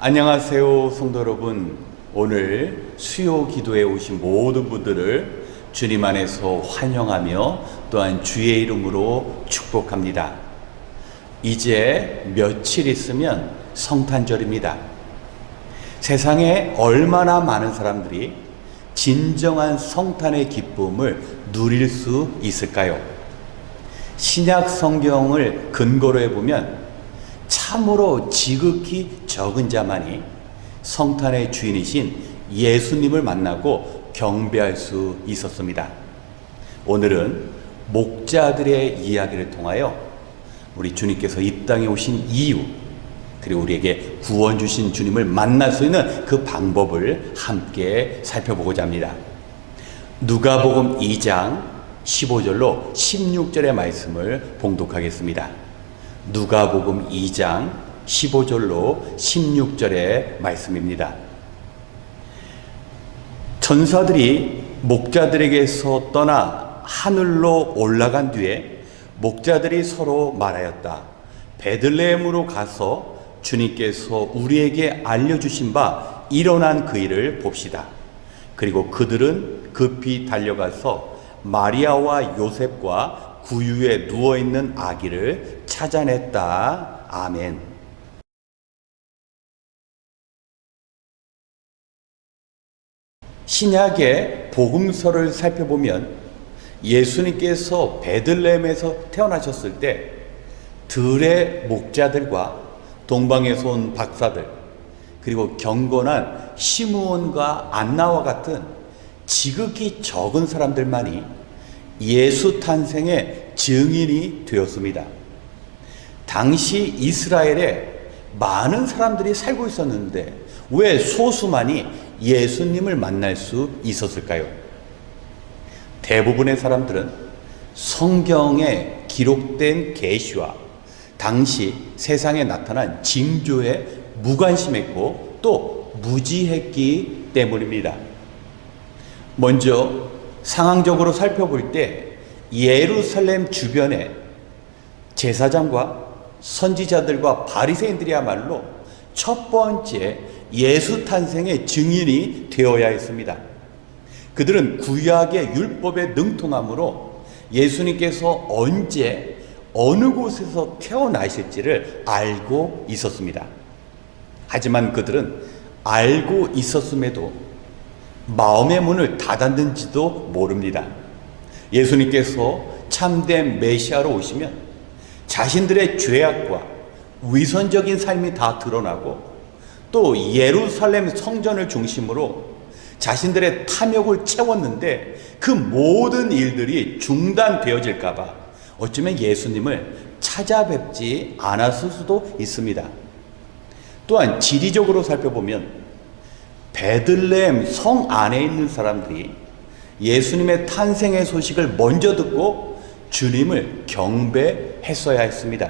안녕하세요, 성도 여러분. 오늘 수요 기도에 오신 모든 분들을 주님 안에서 환영하며 또한 주의 이름으로 축복합니다. 이제 며칠 있으면 성탄절입니다. 세상에 얼마나 많은 사람들이 진정한 성탄의 기쁨을 누릴 수 있을까요? 신약 성경을 근거로 해보면 참으로 지극히 적은 자만이 성탄의 주인이신 예수님을 만나고 경배할 수 있었습니다. 오늘은 목자들의 이야기를 통하여 우리 주님께서 이 땅에 오신 이유, 그리고 우리에게 구원 주신 주님을 만날 수 있는 그 방법을 함께 살펴보고자 합니다. 누가복음 2장 15절로 16절의 말씀을 봉독하겠습니다. 누가복음 2장 15절로 16절의 말씀입니다. 전사들이 목자들에게서 떠나 하늘로 올라간 뒤에 목자들이 서로 말하였다. 베들레헴으로 가서 주님께서 우리에게 알려주신 바 일어난 그 일을 봅시다. 그리고 그들은 급히 달려가서 마리아와 요셉과 구유에 누워 있는 아기를 찾아냈다. 아멘. 신약의 복음서를 살펴보면 예수님께서 베들레헴에서 태어나셨을 때 들의 목자들과 동방에서 온 박사들 그리고 경건한 시므온과 안나와 같은 지극히 적은 사람들만이 예수 탄생의 증인이 되었습니다. 당시 이스라엘에 많은 사람들이 살고 있었는데 왜 소수만이 예수님을 만날 수 있었을까요? 대부분의 사람들은 성경에 기록된 계시와 당시 세상에 나타난 징조에 무관심했고 또 무지했기 때문입니다. 먼저 상황적으로 살펴볼 때 예루살렘 주변에 제사장과 선지자들과 바리새인들이야말로 첫 번째 예수 탄생의 증인이 되어야 했습니다. 그들은 구약의 율법에 능통함으로 예수님께서 언제 어느 곳에서 태어나실지를 알고 있었습니다. 하지만 그들은 알고 있었음에도 마음의 문을 닫았는지도 모릅니다. 예수님께서 참된 메시아로 오시면 자신들의 죄악과 위선적인 삶이 다 드러나고 또 예루살렘 성전을 중심으로 자신들의 탐욕을 채웠는데 그 모든 일들이 중단되어질까봐 어쩌면 예수님을 찾아뵙지 않았을 수도 있습니다. 또한 지리적으로 살펴보면 베들레헴 성 안에 있는 사람들이 예수님의 탄생의 소식을 먼저 듣고 주님을 경배했어야 했습니다.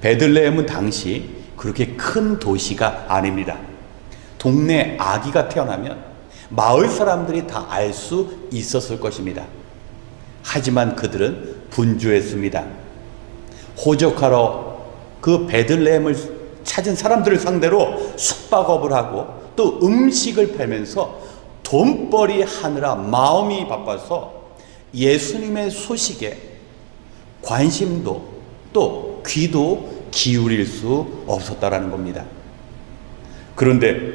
베들레헴은 당시 그렇게 큰 도시가 아닙니다. 동네 아기가 태어나면 마을 사람들이 다 알 수 있었을 것입니다. 하지만 그들은 분주했습니다. 호적하러 그 베들레헴을 찾은 사람들을 상대로 숙박업을 하고 또 음식을 팔면서 돈벌이 하느라 마음이 바빠서 예수님의 소식에 관심도 또 귀도 기울일 수 없었다라는 겁니다. 그런데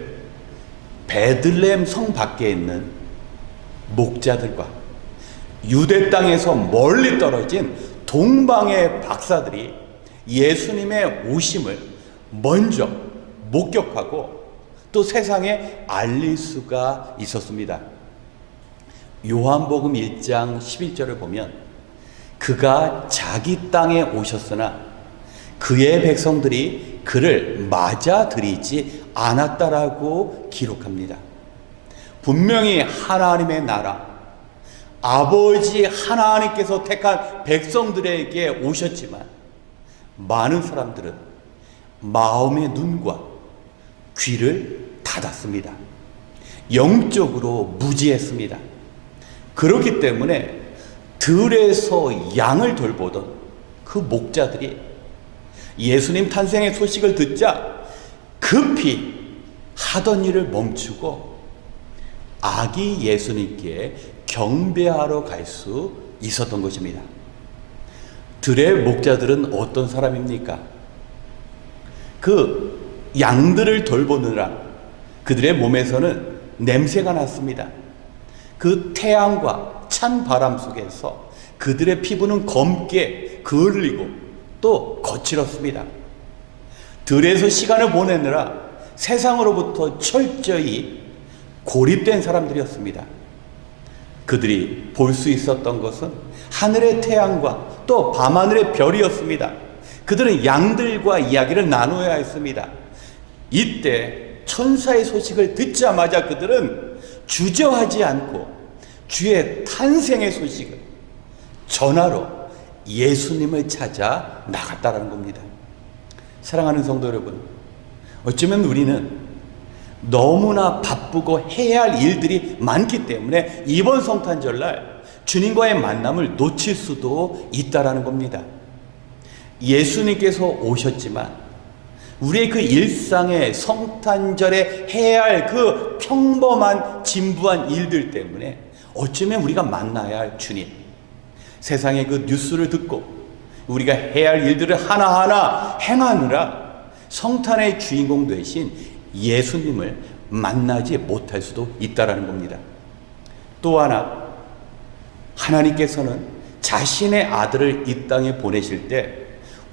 베들레헴 성 밖에 있는 목자들과 유대 땅에서 멀리 떨어진 동방의 박사들이 예수님의 오심을 먼저 목격하고 또 세상에 알릴 수가 있었습니다. 요한복음 1장 11절을 보면 그가 자기 땅에 오셨으나 그의 백성들이 그를 맞아들이지 않았다라고 기록합니다. 분명히 하나님의 나라, 아버지 하나님께서 택한 백성들에게 오셨지만 많은 사람들은 마음의 눈과 귀를 닫았습니다. 영적으로 무지했습니다. 그렇기 때문에 들에서 양을 돌보던 그 목자들이 예수님 탄생의 소식을 듣자 급히 하던 일을 멈추고 아기 예수님께 경배하러 갈 수 있었던 것입니다. 들의 목자들은 어떤 사람입니까? 그 양들을 돌보느라 그들의 몸에서는 냄새가 났습니다. 그 태양과 찬 바람 속에서 그들의 피부는 검게 그을리고 또 거칠었습니다. 들에서 시간을 보내느라 세상으로부터 철저히 고립된 사람들이었습니다. 그들이 볼 수 있었던 것은 하늘의 태양과 또 밤하늘의 별이었습니다. 그들은 양들과 이야기를 나누어야 했습니다. 이때 천사의 소식을 듣자마자 그들은 주저하지 않고 주의 탄생의 소식을 전하러 예수님을 찾아 나갔다라는 겁니다. 사랑하는 성도 여러분, 어쩌면 우리는 너무나 바쁘고 해야 할 일들이 많기 때문에 이번 성탄절날 주님과의 만남을 놓칠 수도 있다라는 겁니다. 예수님께서 오셨지만 우리의 그 일상의 성탄절에 해야 할 그 평범한 진부한 일들 때문에 어쩌면 우리가 만나야 할 주님 세상의 그 뉴스를 듣고 우리가 해야 할 일들을 하나하나 행하느라 성탄의 주인공 되신 예수님을 만나지 못할 수도 있다라는 겁니다. 또 하나 하나님께서는 자신의 아들을 이 땅에 보내실 때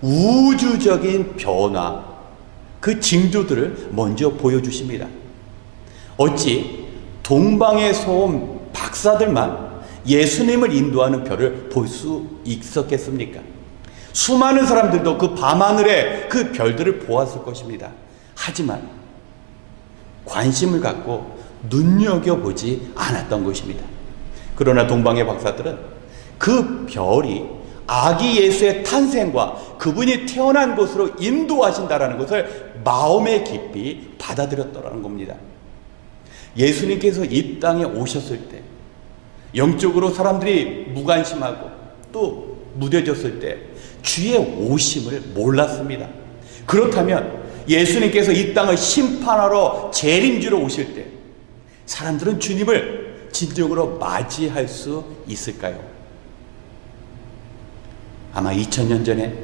우주적인 변화 그 징조들을 먼저 보여주십니다. 어찌 동방에서 온 박사들만 예수님을 인도하는 별을 볼 수 있었겠습니까? 수많은 사람들도 그 밤하늘에 그 별들을 보았을 것입니다. 하지만 관심을 갖고 눈여겨보지 않았던 것입니다. 그러나 동방의 박사들은 그 별이 아기 예수의 탄생과 그분이 태어난 곳으로 인도하신다라는 것을 마음에 깊이 받아들였더라는 겁니다. 예수님께서 이 땅에 오셨을 때 영적으로 사람들이 무관심하고 또 무뎌졌을 때 주의 오심을 몰랐습니다. 그렇다면 예수님께서 이 땅을 심판하러 재림주로 오실 때 사람들은 주님을 진정으로 맞이할 수 있을까요? 아마 2000년 전에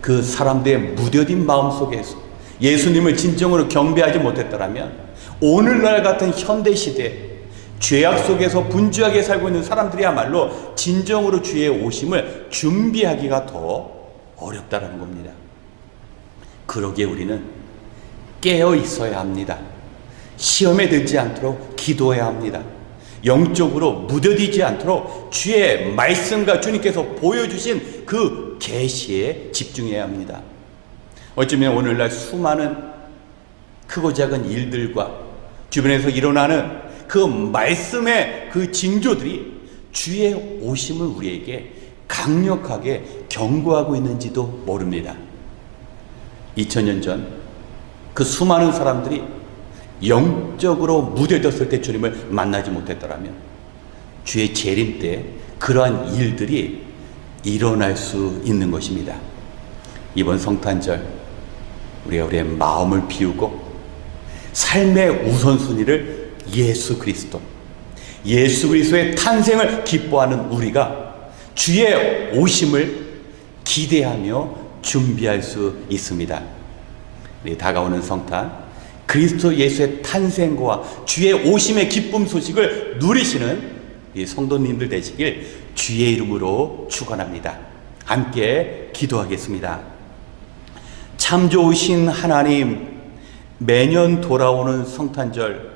그 사람들의 무뎌진 마음 속에서 예수님을 진정으로 경배하지 못했더라면 오늘날 같은 현대 시대 죄악 속에서 분주하게 살고 있는 사람들이야말로 진정으로 주의 오심을 준비하기가 더 어렵다는 겁니다. 그러기에 우리는 깨어 있어야 합니다. 시험에 들지 않도록 기도해야 합니다. 영적으로 무뎌지지 않도록 주의 말씀과 주님께서 보여주신 그 계시에 집중해야 합니다. 어쩌면 오늘날 수많은 크고 작은 일들과 주변에서 일어나는 그 말씀의 그 징조들이 주의 오심을 우리에게 강력하게 경고하고 있는지도 모릅니다. 2000년 전 그 수많은 사람들이 영적으로 무뎌졌을 때 주님을 만나지 못했더라면 주의 재림 때 그러한 일들이 일어날 수 있는 것입니다. 이번 성탄절 우리가 우리의 마음을 비우고 삶의 우선순위를 예수 그리스도 예수 그리스도의 탄생을 기뻐하는 우리가 주의 오심을 기대하며 준비할 수 있습니다. 우리 다가오는 성탄 그리스도 예수의 탄생과 주의 오심의 기쁨 소식을 누리시는 이 성도님들 되시길 주의 이름으로 축원합니다. 함께 기도하겠습니다. 참 좋으신 하나님 매년 돌아오는 성탄절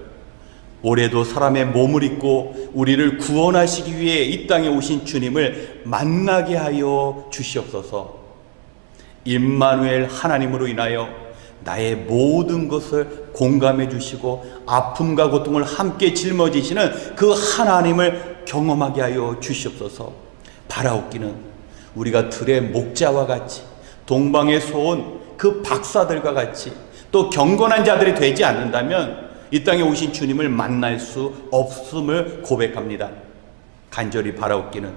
올해도 사람의 몸을 입고 우리를 구원하시기 위해 이 땅에 오신 주님을 만나게 하여 주시옵소서. 임마누엘 하나님으로 인하여 나의 모든 것을 공감해 주시고 아픔과 고통을 함께 짊어지시는 그 하나님을 경험하게 하여 주시옵소서. 바라옵기는 우리가 들의 목자와 같이 동방에서 온그 박사들과 같이 또 경건한 자들이 되지 않는다면 이 땅에 오신 주님을 만날 수 없음을 고백합니다. 간절히 바라옵기는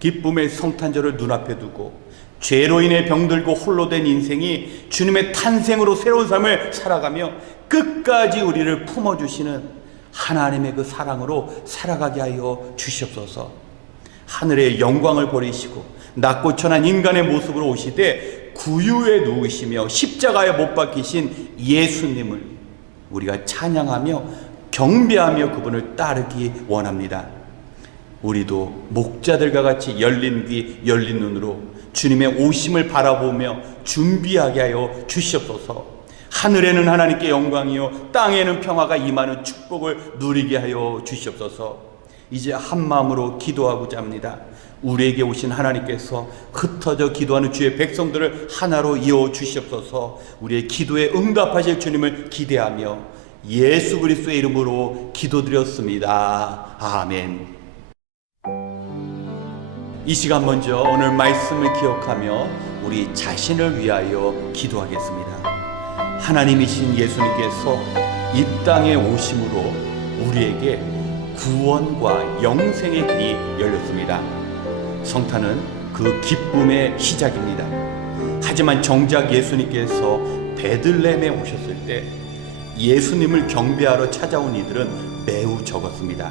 기쁨의 성탄절을 눈앞에 두고 죄로 인해 병들고 홀로 된 인생이 주님의 탄생으로 새로운 삶을 살아가며 끝까지 우리를 품어주시는 하나님의 그 사랑으로 살아가게 하여 주시옵소서. 하늘의 영광을 버리시고 낮고 천한 인간의 모습으로 오시되 구유에 누우시며 십자가에 못 박히신 예수님을 우리가 찬양하며 경배하며 그분을 따르기 원합니다. 우리도 목자들과 같이 열린 귀, 열린 눈으로 주님의 오심을 바라보며 준비하게 하여 주시옵소서. 하늘에는 하나님께 영광이요 땅에는 평화가 임하는 축복을 누리게 하여 주시옵소서. 이제 한 마음으로 기도하고자 합니다. 우리에게 오신 하나님께서 흩어져 기도하는 주의 백성들을 하나로 이어 주시옵소서. 우리의 기도에 응답하실 주님을 기대하며 예수 그리스도의 이름으로 기도드렸습니다. 아멘. 이 시간 먼저 오늘 말씀을 기억하며 우리 자신을 위하여 기도하겠습니다. 하나님이신 예수님께서 이 땅에 오심으로 우리에게 구원과 영생의 길이 열렸습니다. 성탄은 그 기쁨의 시작입니다. 하지만 정작 예수님께서 베들레헴에 오셨을 때 예수님을 경배하러 찾아온 이들은 매우 적었습니다.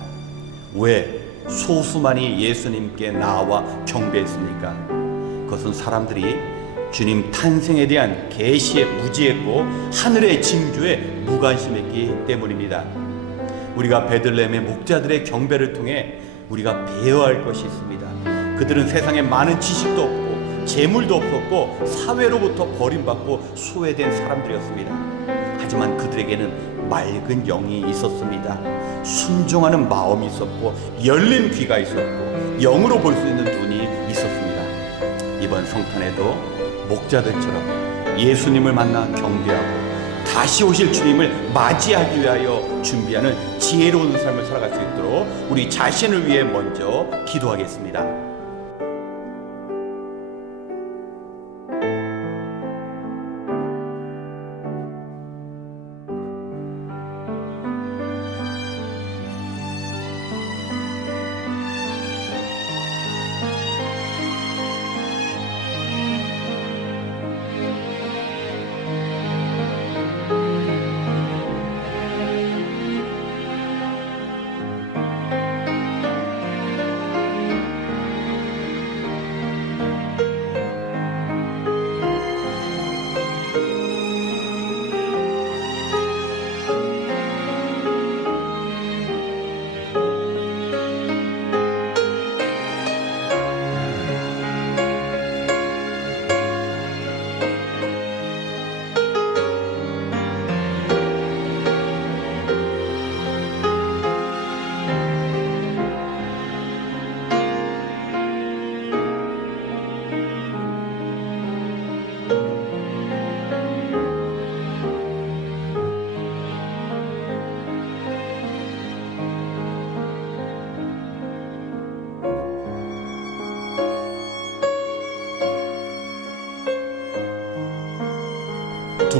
왜 소수만이 예수님께 나와 경배했습니까? 그것은 사람들이 주님 탄생에 대한 계시에 무지했고 하늘의 징조에 무관심했기 때문입니다. 우리가 베들레헴의 목자들의 경배를 통해 우리가 배워야 할 것이 있습니다. 그들은 세상에 많은 지식도 없고 재물도 없었고 사회로부터 버림받고 소외된 사람들이었습니다. 하지만 그들에게는 맑은 영이 있었습니다. 순종하는 마음이 있었고 열린 귀가 있었고 영으로 볼 수 있는 눈이 있었습니다. 이번 성탄에도 목자들처럼 예수님을 만나 경배하고 다시 오실 주님을 맞이하기 위하여 준비하는 지혜로운 삶을 살아갈 수 있도록 우리 자신을 위해 먼저 기도하겠습니다.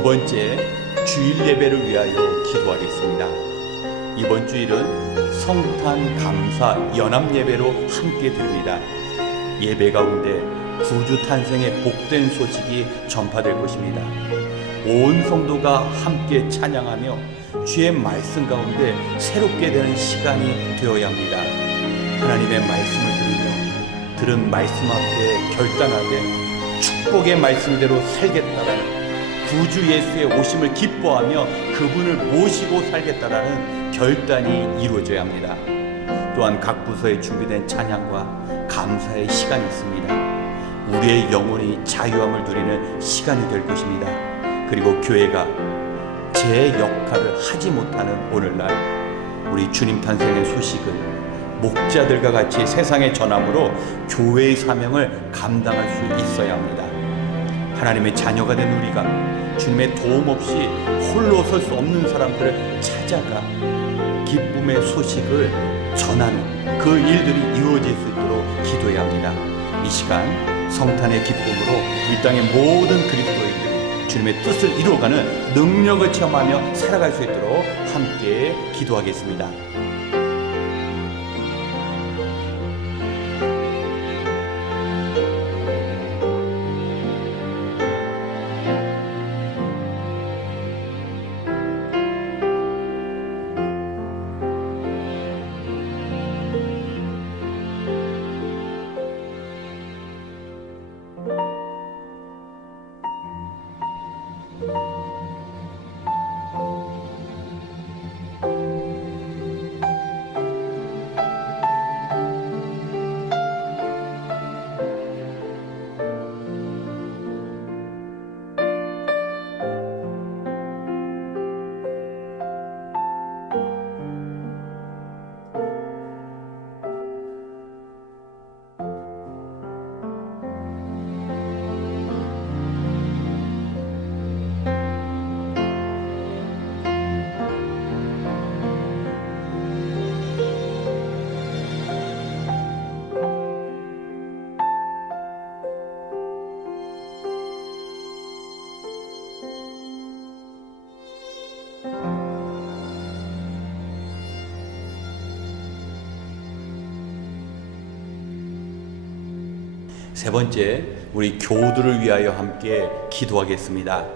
번째 주일 예배를 위하여 기도하겠습니다. 이번 주일은 성탄 감사 연합 예배로 함께 드립니다. 예배 가운데 구주 탄생의 복된 소식이 전파될 것입니다. 온 성도가 함께 찬양하며 주의 말씀 가운데 새롭게 되는 시간이 되어야 합니다. 하나님의 말씀을 들으며 들은 말씀 앞에 결단하되 축복의 말씀대로 살겠다라는 구주 예수의 오심을 기뻐하며 그분을 모시고 살겠다라는 결단이 이루어져야 합니다. 또한 각 부서에 준비된 찬양과 감사의 시간이 있습니다. 우리의 영혼이 자유함을 누리는 시간이 될 것입니다. 그리고 교회가 제 역할을 하지 못하는 오늘날 우리 주님 탄생의 소식을 목자들과 같이 세상에 전함으로 교회의 사명을 감당할 수 있어야 합니다. 하나님의 자녀가 된 우리가 주님의 도움 없이 홀로 설 수 없는 사람들을 찾아가 기쁨의 소식을 전하는 그 일들이 이루어질 수 있도록 기도해야 합니다. 이 시간 성탄의 기쁨으로 이 땅의 모든 그리스도인들이 주님의 뜻을 이루어가는 능력을 체험하며 살아갈 수 있도록 함께 기도하겠습니다. 세 번째, 우리 교우들을 위하여 함께 기도하겠습니다.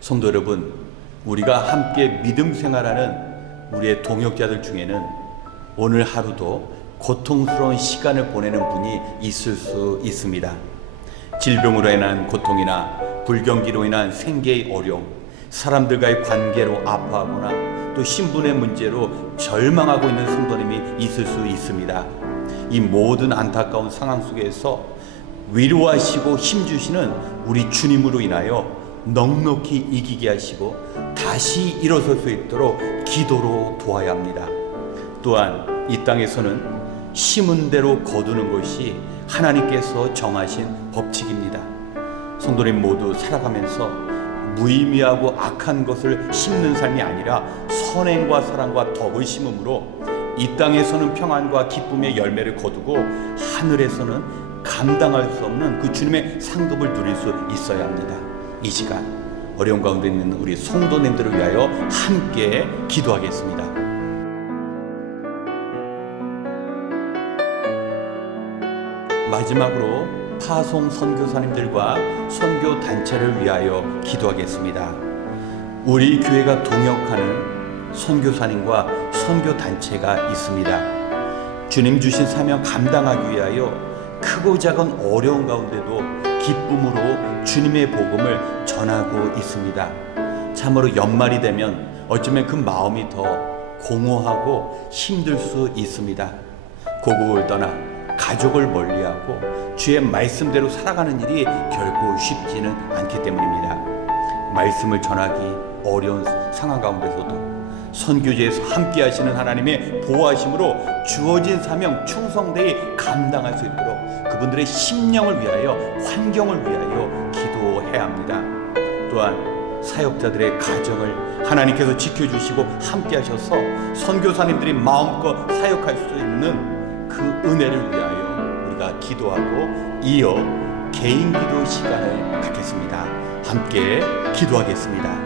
성도 여러분, 우리가 함께 믿음 생활하는 우리의 동역자들 중에는 오늘 하루도 고통스러운 시간을 보내는 분이 있을 수 있습니다. 질병으로 인한 고통이나 불경기로 인한 생계의 어려움, 사람들과의 관계로 아파하거나 또 신분의 문제로 절망하고 있는 성도님이 있을 수 있습니다. 이 모든 안타까운 상황 속에서 위로하시고 힘주시는 우리 주님으로 인하여 넉넉히 이기게 하시고 다시 일어설 수 있도록 기도로 도와야 합니다. 또한 이 땅에서는 심은 대로 거두는 것이 하나님께서 정하신 법칙입니다. 성도님 모두 살아가면서 무의미하고 악한 것을 심는 삶이 아니라 선행과 사랑과 덕을 심음으로 이 땅에서는 평안과 기쁨의 열매를 거두고 하늘에서는 감당할 수 없는 그 주님의 상급을 누릴 수 있어야 합니다. 이 시간 어려운 가운데 있는 우리 성도님들을 위하여 함께 기도하겠습니다. 마지막으로 파송 선교사님들과 선교 단체를 위하여 기도하겠습니다. 우리 교회가 동역하는 선교사님과 선교 단체가 있습니다. 주님 주신 사명 감당하기 위하여 크고 작은 어려운 가운데도 기쁨으로 주님의 복음을 전하고 있습니다. 참으로 연말이 되면 어쩌면 그 마음이 더 공허하고 힘들 수 있습니다. 고국을 떠나 가족을 멀리하고 주의 말씀대로 살아가는 일이 결코 쉽지는 않기 때문입니다. 말씀을 전하기 어려운 상황 가운데서도 선교제에서 함께 하시는 하나님의 보호하심으로 주어진 사명 충성되이 감당할 수 있도록 그분들의 심령을 위하여 환경을 위하여 기도해야 합니다. 또한 사역자들의 가정을 하나님께서 지켜주시고 함께 하셔서 선교사님들이 마음껏 사역할 수 있는 그 은혜를 위하여 우리가 기도하고 이어 개인 기도 시간을 갖겠습니다. 함께 기도하겠습니다.